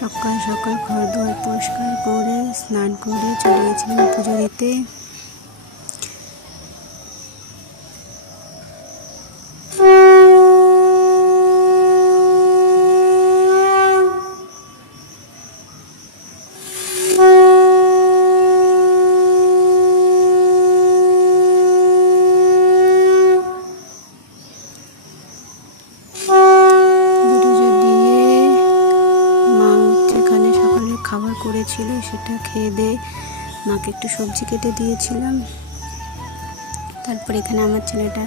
সকাল সকাল ঘর দুয়ার পরিষ্কার করে স্নান করে চলে গেছিলাম পুজো দিতে। খাবার করেছিল সেটা খেয়ে দিয়ে মাকে একটু সবজি কেটে দিয়েছিলাম। তারপর এখানে আমার ছেলেটা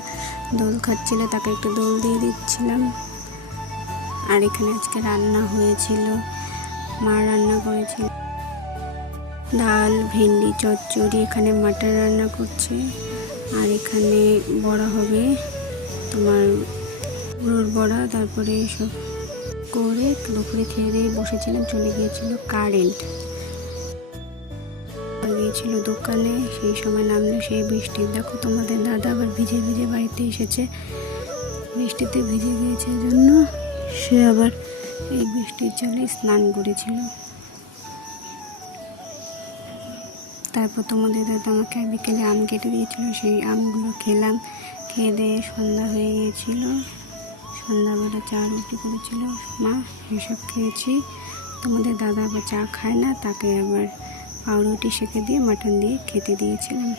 দোল খাচ্ছিল, তাকে একটু দোল দিয়ে দিচ্ছিলাম। আর এখানে আজকে রান্না হয়েছিল, মা রান্না করেছিল ডাল, ভেন্ডি চচ্চড়ি, এখানে মাটন রান্না করছে। আর এখানে বড়া হবে, তোমার গুঁড়োর বড়া। তারপরে সব করে দুপুরে খেয়ে দিয়ে বসেছিলাম, চলে গিয়েছিল কারেন্ট, গিয়েছিল দোকানে। সেই সময় নামলে সেই বৃষ্টি, দেখো তোমাদের দাদা আবার ভিজে ভিজে বাড়িতে এসেছে, বৃষ্টিতে ভিজে গিয়েছে জন্য সে আবার এই বৃষ্টির জলে স্নান করেছিল। তারপর তোমাদের দাদা আমাকে বিকেলে আম কেটে দিয়েছিল, সেই আমগুলো খেলাম। খেয়ে দিয়ে সন্ধ্যা হয়ে গিয়েছিল, সন্ধ্যাবেলা চা রুটি করেছিল মা, এসব খেয়েছি। তোমাদের দাদা আবার চা খায় না, তাকে আবার পাউরুটি সেঁকে দিয়ে মাটন দিয়ে খেতে দিয়েছিলাম।